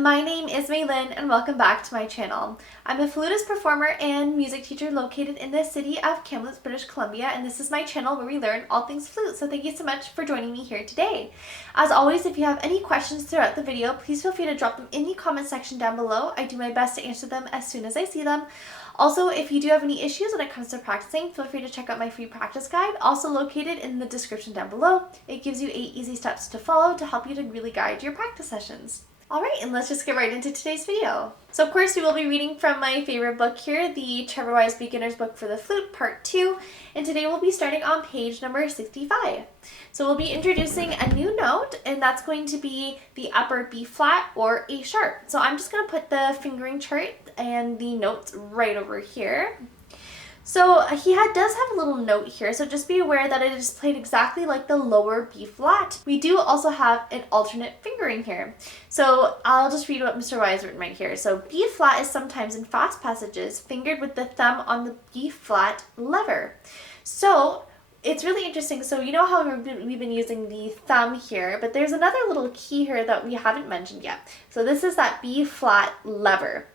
my name is Maylin and welcome back to my channel. I'm a flutist performer and music teacher located in the city of Kamloops, British Columbia, and this is my channel where we learn all things flute, so thank you so much for joining me here today. As always, if you have any questions throughout the video, please feel free to drop them in the comment section down below. I do my best to answer them as soon as I see them. Also, if you do have any issues when it comes to practicing, feel free to check out my free practice guide, also located in the description down below. It gives you 8 easy steps to follow to help you to really guide your practice sessions. Alright, and let's just get right into today's video. So of course we will be reading from my favorite book here, the Trevor Wise Beginner's Book for the Flute, Part 2, and today we'll be starting on page number 65. So we'll be introducing a new note, and that's going to be the upper B flat or A sharp. So I'm just going to put the fingering chart and the notes right over here. So he does have a little note here, so just be aware that it is played exactly like the lower B flat. We do also have an alternate fingering here. So I'll just read what Mr. Wise written right here. So B flat is sometimes in fast passages fingered with the thumb on the B flat lever. So it's really interesting. So you know how we've been using the thumb here, but there's another little key here that we haven't mentioned yet. So this is that B flat lever.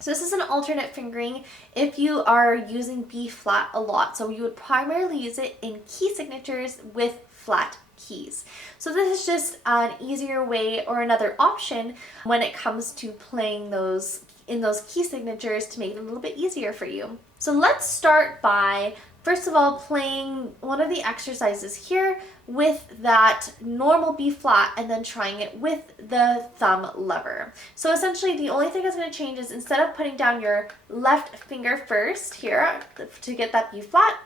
So this is an alternate fingering if you are using B flat a lot. So you would primarily use it in key signatures with flat keys. So this is just an easier way or another option when it comes to playing those in those key signatures to make it a little bit easier for you. So let's start by first of all playing one of the exercises here with that normal B flat and then trying it with the thumb lever. So essentially the only thing that's going to change is instead of putting down your left finger first here to get that B flat,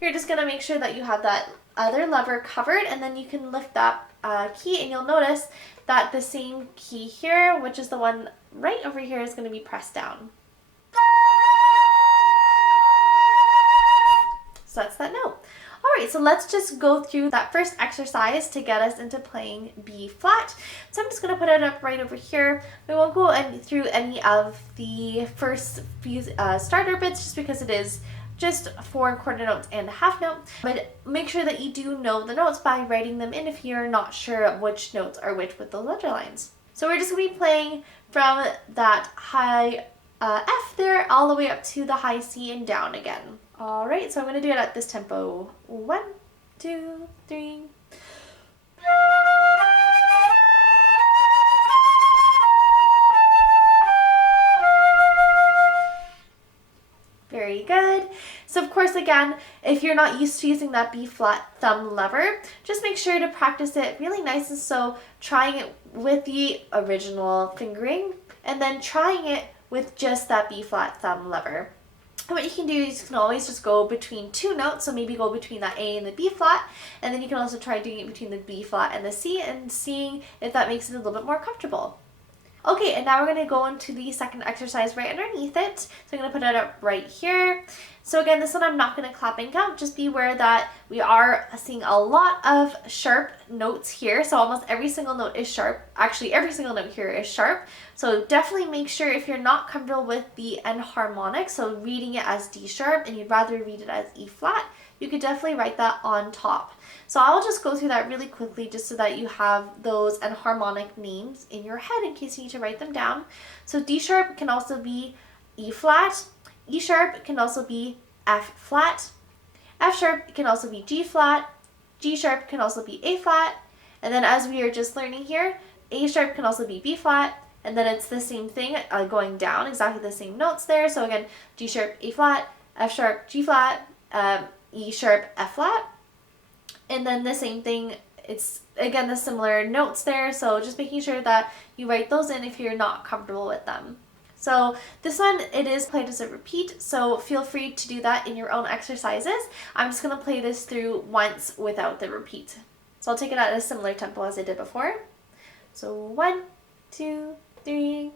you're just going to make sure that you have that other lever covered, and then you can lift that key, and you'll notice that the same key here, which is the one right over here, is going to be pressed down. So that's that note. Alright, so let's just go through that first exercise to get us into playing B flat. So I'm just going to put it up right over here. We won't go through any of the first few starter bits just because it is just 4 quarter notes and a half note. But make sure that you do know the notes by writing them in if you're not sure which notes are which with those underlines. So we're just going to be playing from that high F there all the way up to the high C and down again. Alright, so I'm going to do it at this tempo. 1, 2, 3. Very good. So of course, again, if you're not used to using that B flat thumb lever, just make sure to practice it really nice and slow, trying it with the original fingering and then trying it with just that B flat thumb lever. And what you can do is you can always just go between 2 notes, so maybe go between that A and the B flat, and then you can also try doing it between the B flat and the C and seeing if that makes it a little bit more comfortable. Okay, and now we're going to go into the second exercise right underneath it. So I'm going to put it up right here. So again, this one I'm not going to clap and count. Just be aware that we are seeing a lot of sharp notes here. So almost every single note is sharp. Actually, every single note here is sharp. So definitely make sure if you're not comfortable with the enharmonic, so reading it as D sharp and you'd rather read it as E flat, you could definitely write that on top. So I'll just go through that really quickly just so that you have those enharmonic names in your head in case you need to write them down. So D sharp can also be E flat, E sharp can also be F flat, F sharp can also be G flat, G sharp can also be A flat, and then as we are just learning here, A sharp can also be B flat, and then it's the same thing going down, exactly the same notes there. So again, G sharp, A flat, F sharp, G flat, E sharp, F flat, and then the same thing, it's again the similar notes there, so just making sure that you write those in if you're not comfortable with them. So this one, it is played as a repeat, so feel free to do that in your own exercises. I'm just going to play this through once without the repeat. So I'll take it at a similar tempo as I did before. So 1, 2, 3.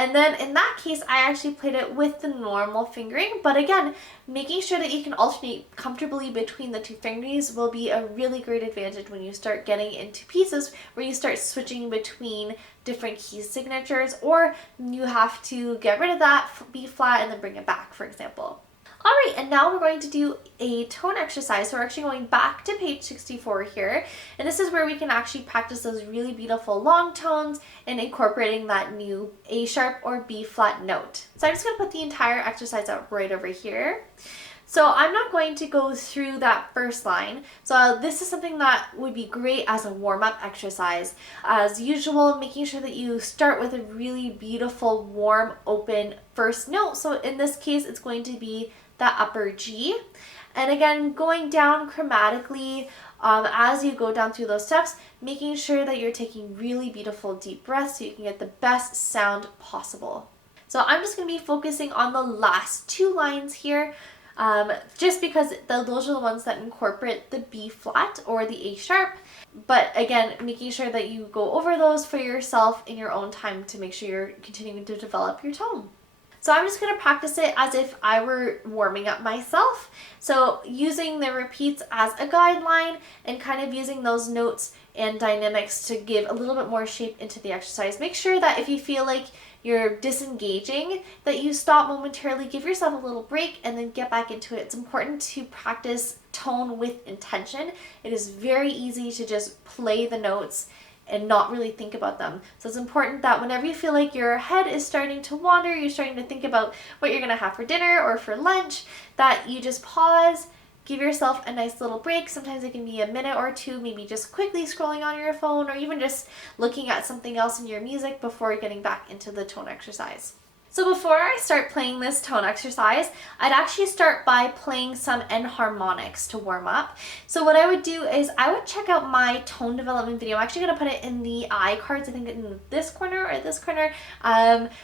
And then in that case, I actually played it with the normal fingering, but again, making sure that you can alternate comfortably between the two fingerings will be a really great advantage when you start getting into pieces where you start switching between different key signatures, or you have to get rid of that B flat and then bring it back, for example. All right, and now we're going to do a tone exercise. So we're actually going back to page 64 here, and this is where we can actually practice those really beautiful long tones and incorporating that new A sharp or B flat note. So I'm just going to put the entire exercise out right over here. So I'm not going to go through that first line. So this is something that would be great as a warm-up exercise. As usual, making sure that you start with a really beautiful, warm, open first note. So in this case, it's going to be that upper G. And again, going down chromatically as you go down through those steps, making sure that you're taking really beautiful deep breaths so you can get the best sound possible. So I'm just going to be focusing on the last two lines here, just because those are the ones that incorporate the B flat or the A sharp. But again, making sure that you go over those for yourself in your own time to make sure you're continuing to develop your tone. So I'm just going to practice it as if I were warming up myself. So using the repeats as a guideline and kind of using those notes and dynamics to give a little bit more shape into the exercise. Make sure that if you feel like you're disengaging, that you stop momentarily, give yourself a little break, and then get back into it. It's important to practice tone with intention. It is very easy to just play the notes and not really think about them. So it's important that whenever you feel like your head is starting to wander, you're starting to think about what you're gonna have for dinner or for lunch, that you just pause, give yourself a nice little break. Sometimes it can be a minute or two, maybe just quickly scrolling on your phone or even just looking at something else in your music before getting back into the tone exercise. So before I start playing this tone exercise, I'd actually start by playing some Enharmonics to warm up. So what I would do is I would check out my tone development video. I'm actually going to put it in the iCards, I think in this corner or this corner,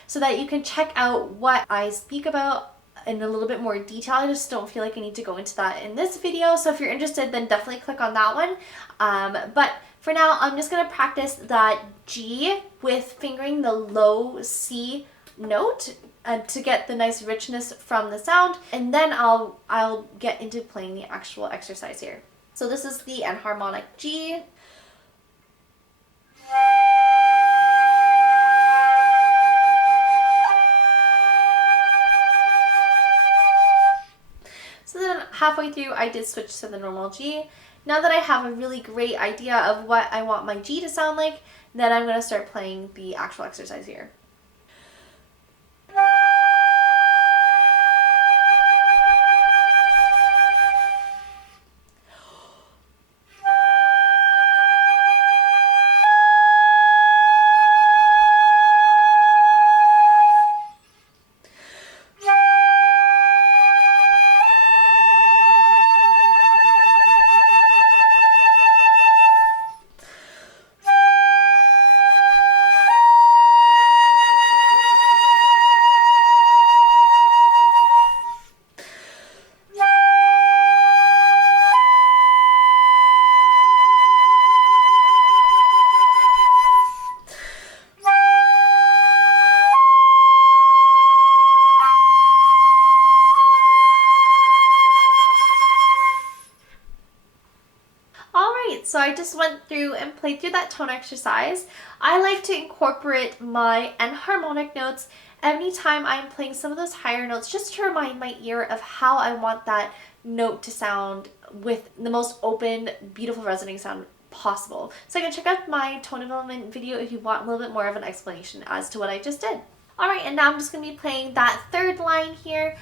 so that you can check out what I speak about in a little bit more detail. I just don't feel like I need to go into that in this video. So if you're interested, then definitely click on that one. But for now, I'm just going to practice that G with fingering the low C note to get the nice richness from the sound, and then I'll get into playing the actual exercise here. So this is the enharmonic G. So then halfway through I did switch to the normal G. Now that I have a really great idea of what I want my G to sound like, then I'm going to start playing the actual exercise here. So I just went through and played through that tone exercise. I like to incorporate my enharmonic notes anytime I'm playing some of those higher notes, just to remind my ear of how I want that note to sound with the most open, beautiful resonating sound possible. So you can check out my tone development video if you want a little bit more of an explanation as to what I just did. Alright, and now I'm just going to be playing that third line here.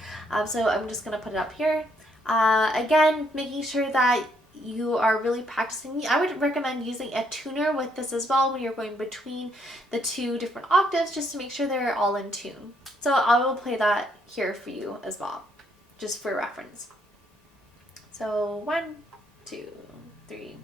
So I'm just going to put it up here. Again, making sure that you are really practicing. I would recommend using a tuner with this as well when you're going between the two different octaves, just to make sure they're all in tune. So I will play that here for you as well, just for reference. So 1, 2, 3.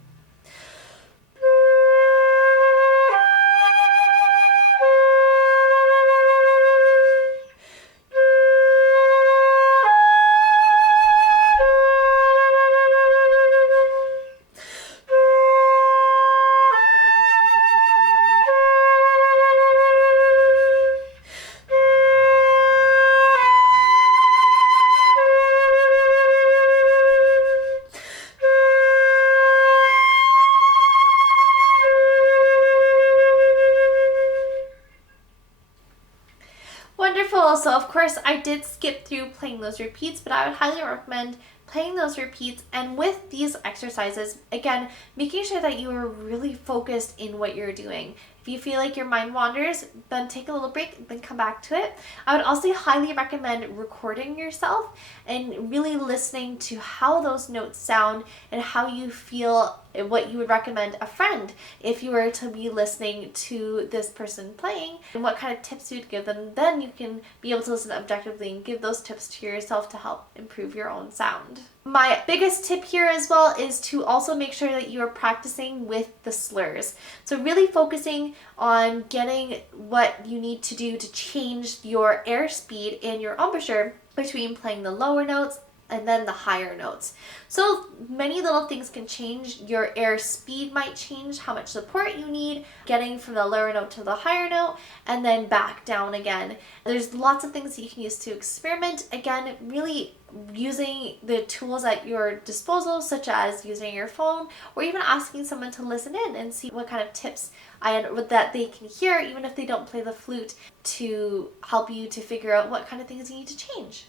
cool. So of course I did skip through playing those repeats, but I would highly recommend playing those repeats. And with these exercises, again, making sure that you are really focused in what you're doing. If you feel like your mind wanders, then take a little break, then come back to it. I would also highly recommend recording yourself and really listening to how those notes sound and how you feel, what you would recommend a friend if you were to be listening to this person playing, and what kind of tips you'd give them. Then you can be able to listen objectively and give those tips to yourself to help improve your own sound. My biggest tip here as well is to also make sure that you are practicing with the slurs. So really focusing on getting what you need to do to change your airspeed and your embouchure between playing the lower notes and then the higher notes. So many little things can change. Your air speed might change, how much support you need, getting from the lower note to the higher note, and then back down again. There's lots of things that you can use to experiment. Again, really using the tools at your disposal, such as using your phone or even asking someone to listen in and see what kind of tips that they can hear, even if they don't play the flute, to help you to figure out what kind of things you need to change.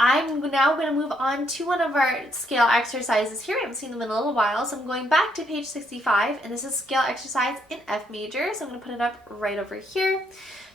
I'm now going to move on to one of our scale exercises here. I haven't seen them in a little while, so I'm going back to page 65, and this is scale exercise in F major, so I'm going to put it up right over here.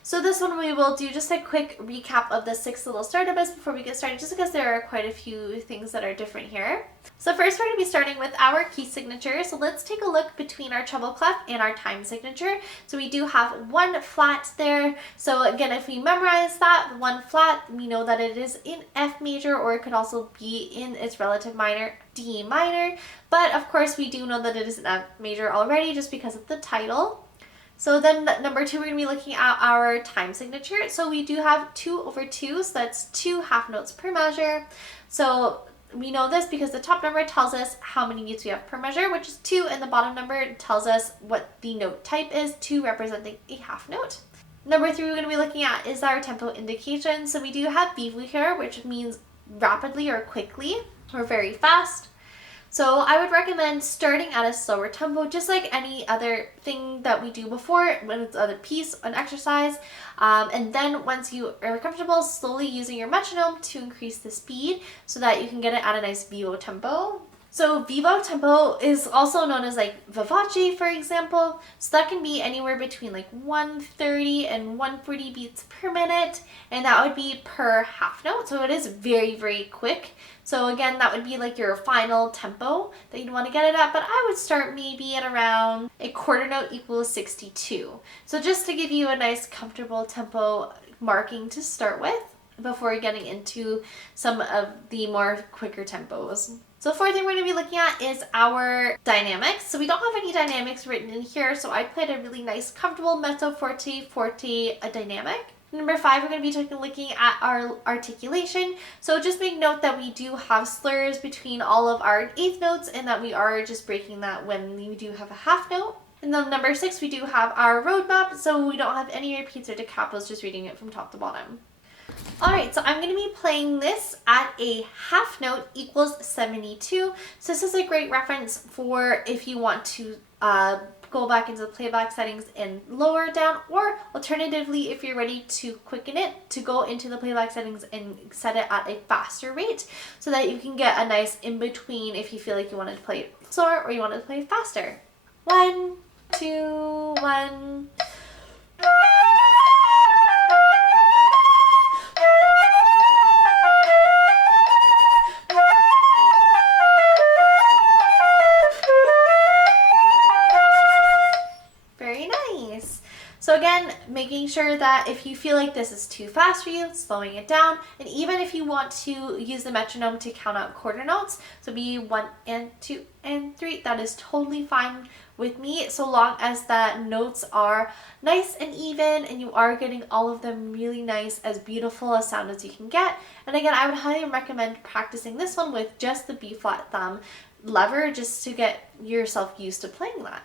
So this one we will do just a quick recap of the 6 little starter bits before we get started, just because there are quite a few things that are different here. So first we're going to be starting with our key signature. So let's take a look between our treble clef and our time signature. So we do have 1 flat there. So again, if we memorize that 1 flat, we know that it is in F major, or it could also be in its relative minor, D minor. But of course we do know that it is in F major already just because of the title. So then number 2, we're going to be looking at our time signature. So we do have 2/2, so that's 2 half notes per measure. So we know this because the top number tells us how many notes we have per measure, which is 2, and the bottom number tells us what the note type is, 2 representing a half note. Number 3 we're going to be looking at is our tempo indication. So we do have vivu here, which means rapidly or quickly or very fast. So I would recommend starting at a slower tempo, just like any other thing that we do before, when it's other piece, an exercise. And then once you are comfortable, slowly using your metronome to increase the speed so that you can get it at a nice vivo tempo. So vivo tempo is also known as like vivace, for example. So that can be anywhere between like 130 and 140 beats per minute, and that would be per half note. So it is very, very quick. So again, that would be like your final tempo that you'd want to get it at, but I would start maybe at around a quarter note equals 62. So just to give you a nice comfortable tempo marking to start with before getting into some of the more quicker tempos. So the 4th thing we're going to be looking at is our dynamics. So we don't have any dynamics written in here, so I played a really nice comfortable mezzo forte forte a dynamic. Number 5, we're going to be looking at our articulation. So just make note that we do have slurs between all of our 8th notes, and that we are just breaking that when we do have a half note. And then number 6, we do have our roadmap, so we don't have any repeats or decapos, just reading it from top to bottom. Alright, so I'm going to be playing this at a half note equals 72. So this is a great reference for if you want to go back into the playback settings and lower down, or alternatively, if you're ready to quicken it, to go into the playback settings and set it at a faster rate so that you can get a nice in-between if you feel like you wanted to play it slower or you wanted to play it faster. 1, 2, 1. So again, making sure that if you feel like this is too fast for you, slowing it down. And even if you want to use the metronome to count out quarter notes, so be 1 and 2 and 3, that is totally fine with me, so long as the notes are nice and even and you are getting all of them really nice, as beautiful a sound as you can get. And again, I would highly recommend practicing this one with just the B flat thumb lever, just to get yourself used to playing that.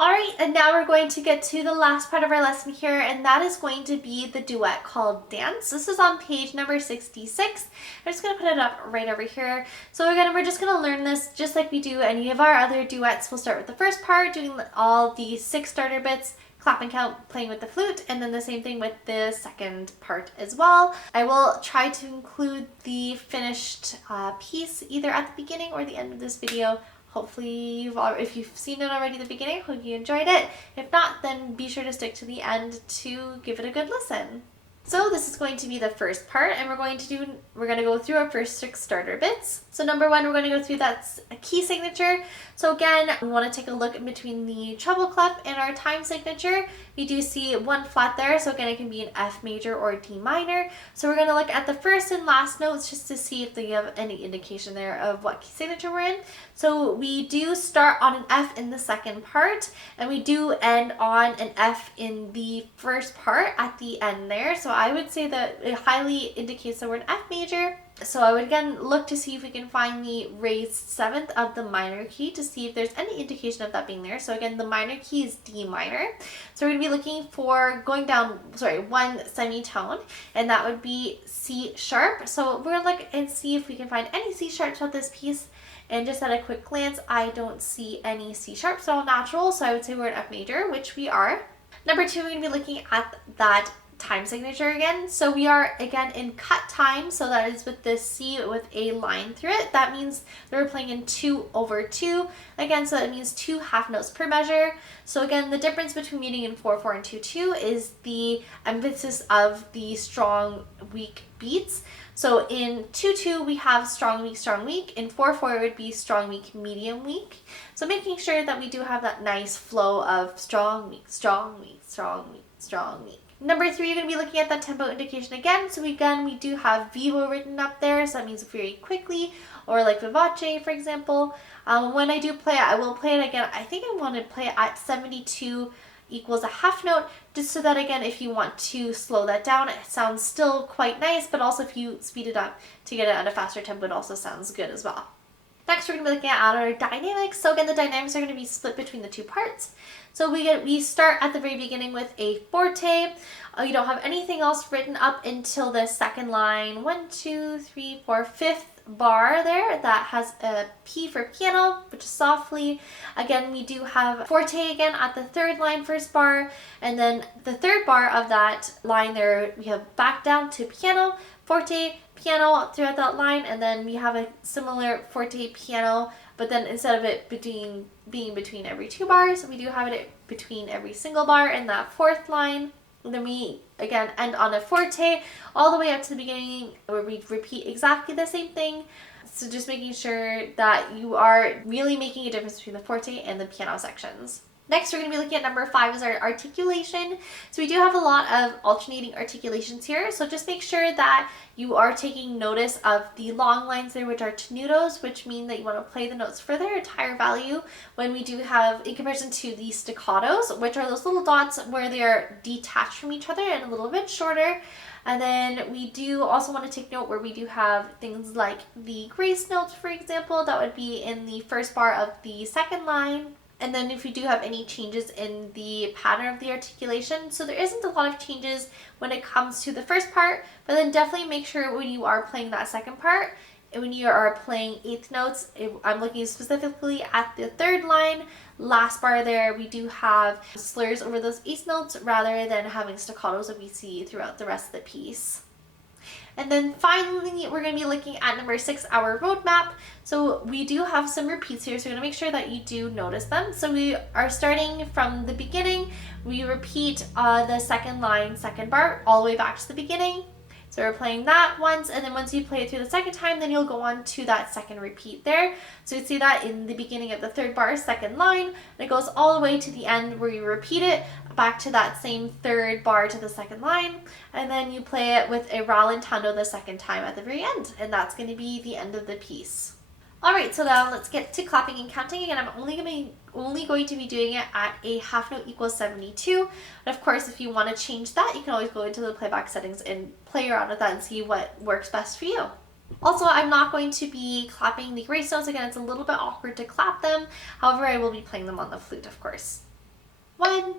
Alright, and now we're going to get to the last part of our lesson here, and that is going to be the duet called Dance. This is on page number 66. I'm just going to put it up right over here. So again, we're just going to learn this just like we do any of our other duets. We'll start with the first part, doing all the 6 starter bits, clap and count, playing with the flute, and then the same thing with the second part as well. I will try to include the finished piece either at the beginning or the end of this video. Hopefully, if you've seen it already at the beginning, hope you enjoyed it. If not, then be sure to stick to the end to give it a good listen. So this is going to be the first part, and we're going to go through our first 6 starter bits. So number 1, we're going to go through that's a key signature. So again, we want to take a look in between the treble clef and our time signature. We do see 1 flat there, so again, it can be an F major or D minor. So we're going to look at the first and last notes just to see if they have any indication there of what key signature we're in. So we do start on an F in the second part, and we do end on an F in the first part at the end there. So I would say that it highly indicates that we're an F major. So I would again look to see if we can find the raised 7th of the minor key to see if there's any indication of that being there. So again, the minor key is D minor. So we're going to be looking for going down, 1 semitone, and that would be C sharp. So we're going to look and see if we can find any C sharps with this piece. And just at a quick glance, I don't see any C sharps at all natural. So I would say we're an F major, which we are. Number 2, we're going to be looking at that time signature again. So we are again in cut time, so that is with this C with a line through it. That means that we're playing in 2/2 again, so that means 2 half notes per measure. So again, the difference between muting in 4/4 and 2/2 is the emphasis of the strong weak beats. So in 2/2 we have strong weak. In 4/4 it would be strong weak, medium weak. So making sure that we do have that nice flow of strong weak, strong weak, strong weak, strong weak. Number 3, you're going to be looking at that tempo indication again. So again, we do have vivo written up there, so that means very quickly, or like vivace, for example. When I do play it, I will play it again. I think I want to play it at 72 equals a half note, just so that again, if you want to slow that down, it sounds still quite nice, but also if you speed it up to get it at a faster tempo, it also sounds good as well. Next, we're going to be looking at our dynamics. So again, the dynamics are going to be split between the 2 parts. So we start at the very beginning with a forte. You don't have anything else written up until the second line. 1, 2, 3, 4, 5th bar there that has a P for piano, which is softly. Again, we do have forte again at the 3rd line, 1st bar, and then the 3rd bar of that line there, we have back down to piano, forte, piano throughout that line, and then we have a similar forte, piano, but then instead of it being between every 2 bars, we do have it between every single bar in that 4th line. And then we again end on a forte all the way up to the beginning, where we repeat exactly the same thing. So just making sure that you are really making a difference between the forte and the piano sections. Next, we're going to be looking at number 5 is our articulation. So we do have a lot of alternating articulations here. So just make sure that you are taking notice of the long lines there, which are tenutos, which mean that you want to play the notes for their entire value, when we do have, in comparison to the staccatos, which are those little dots where they are detached from each other and a little bit shorter. And then we do also want to take note where we do have things like the grace notes, for example, that would be in the 1st bar of the 2nd line. And then if you do have any changes in the pattern of the articulation. So there isn't a lot of changes when it comes to the first part, but then definitely make sure when you are playing that second part, when you are playing 8th notes, I'm looking specifically at the 3rd line, last bar there, we do have slurs over those 8th notes rather than having staccatos that we see throughout the rest of the piece. And then finally, we're going to be looking at number 6, our roadmap. So we do have some repeats here, so we're going to make sure that you do notice them. So we are starting from the beginning. We repeat the 2nd line, 2nd bar, all the way back to the beginning. So we're playing that once, and then once you play it through the 2nd time, then you'll go on to that 2nd repeat there. So you see that in the beginning of the 3rd bar, 2nd line, and it goes all the way to the end where you repeat it back to that same 3rd bar to the 2nd line, and then you play it with a rallentando the 2nd time at the very end, and that's going to be the end of the piece. Alright, so now let's get to clapping and counting. Again, I'm only going to be doing it at a half note equals 72. And of course, if you want to change that, you can always go into the playback settings and play around with that and see what works best for you. Also, I'm not going to be clapping the grace notes. Again, it's a little bit awkward to clap them. However, I will be playing them on the flute, of course. 1,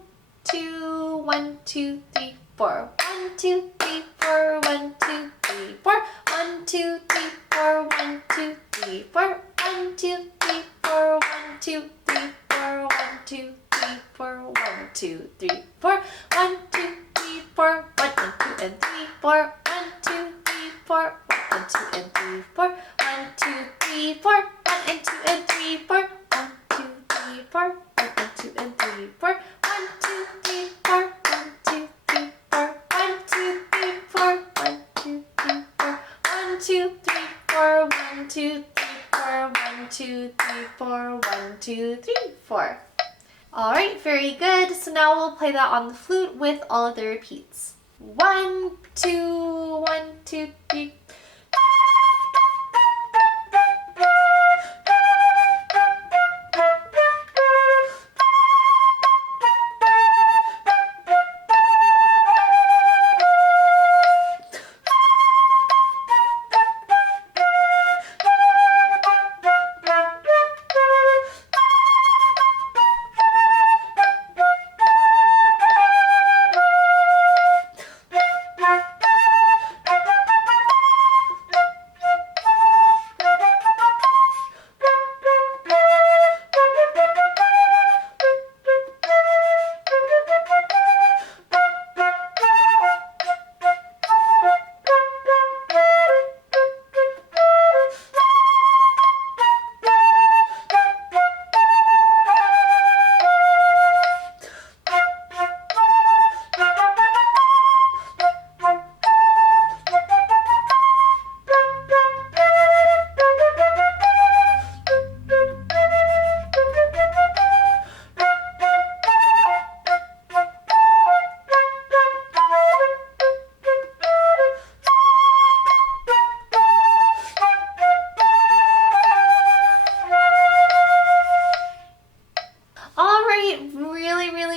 2, 1, 2, 3, 4. 1, 2, 3, 4. 1, 2, 3, 4. 1, 2, 3, 4. 1, 2, 3, 4. 1, 2, 3, 4. 1, 2, 3, 4. 1, 2, 3, 4. 1, 2, 3, 4. 1, 2, 3, 4. 1 and 2 and 3, 4. 1, 2, 3, 4. 1 and 2 and 3, 4. 1, 2, 3, 4. 1 and 2 and 3, 4. 1, 2, 3, 4. 1 and 2 and 3, 4. 1, 2, 3, 4. 1, 2, 3, 4. 1, 2, 3, 4. 1, 2, 3, 4. 1, 2, 3, 4. 1, 2, 3, 4. 1, 2, 3, 4. 1, 2, 3, 4. All right, very good. So now we'll play that on the flute with all of the repeats. 1, 2, 1, 2, 3.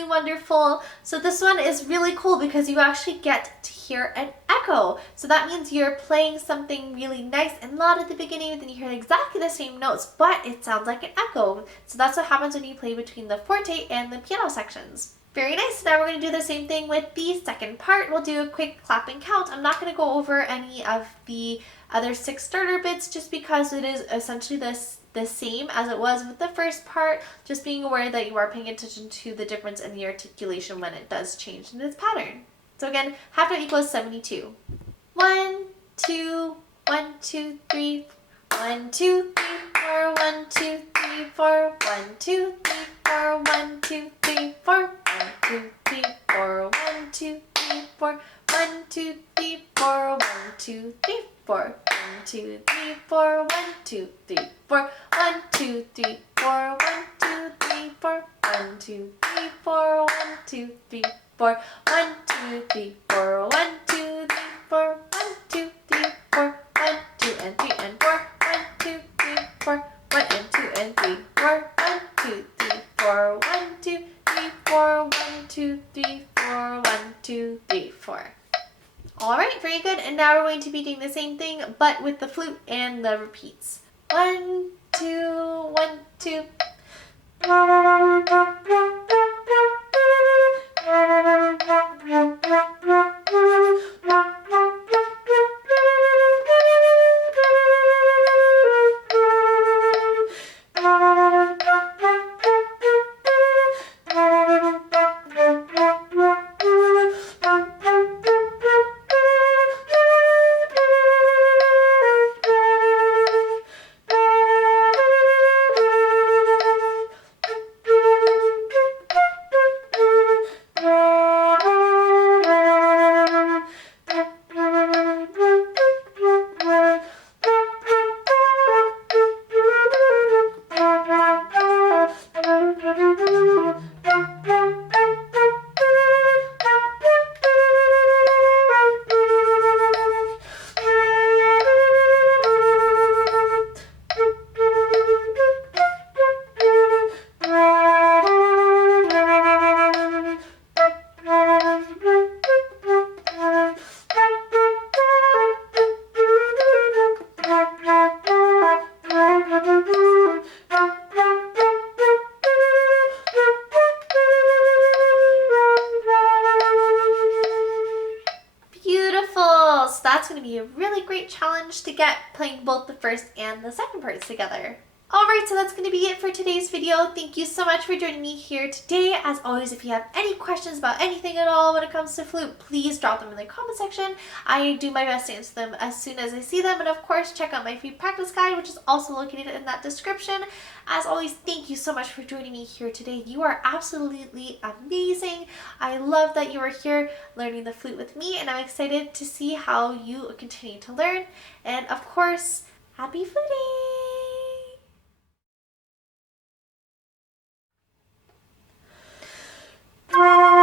Wonderful. So this one is really cool because you actually get to hear an echo. So that means you're playing something really nice and loud at the beginning, then you hear exactly the same notes, but it sounds like an echo. So that's what happens when you play between the forte and the piano sections. Very nice. Now we're going to do the same thing with the second part. We'll do a quick clap and count. I'm not going to go over any of the other 6 starter bits just because it is essentially the same as it was with the first part, just being aware that you are paying attention to the difference in the articulation when it does change in its pattern. So again, half note equals 72. 1, 2, 1, 2, 3, 1, 2, 3, 4, 1, 2, 3, 4, 1, 2, 3, 4, 1, 2, 3, 4, 1, 2, 3, 4, 1, 2, 3, 4, 1, 2, 3, 4, 1, 2, 3, 4, 1, 2, 3, 4, 1, 2, 3, 4, 1, 2, 3, 4, 1, 2, 3, 4, 1, 2, 3, 4, 1, 2, 3, 4, 1, 2, 3, 4, 1, 2, 3, 4, 1, 2, 3, 4, 1, 2 and 3 and 4, 1, 2, 3, 4, 1 and 2 and 3, 4, 1, 2, 3, 4, 1, 2, 3, 4, 1, 2, 3, 4, 1, 2, 3, 4. All right, very good. And now we're going to be doing the same thing, but with the flute and the repeats. 1, 2, 1, 2. So that's going to be a really great challenge to get playing both the first and the second parts together. Alright, so that's going to be it for today's video. Thank you so much for joining me here today. As always, if you have any questions about anything at all when it comes to flute, please drop them in the comment section. I do my best to answer them as soon as I see them. And of course, check out my free practice guide, which is also located in that description. As always, thank you so much for joining me here today. You are absolutely amazing. I love that you are here learning the flute with me, and I'm excited to see how you continue to learn. And of course, happy fluting! Bye.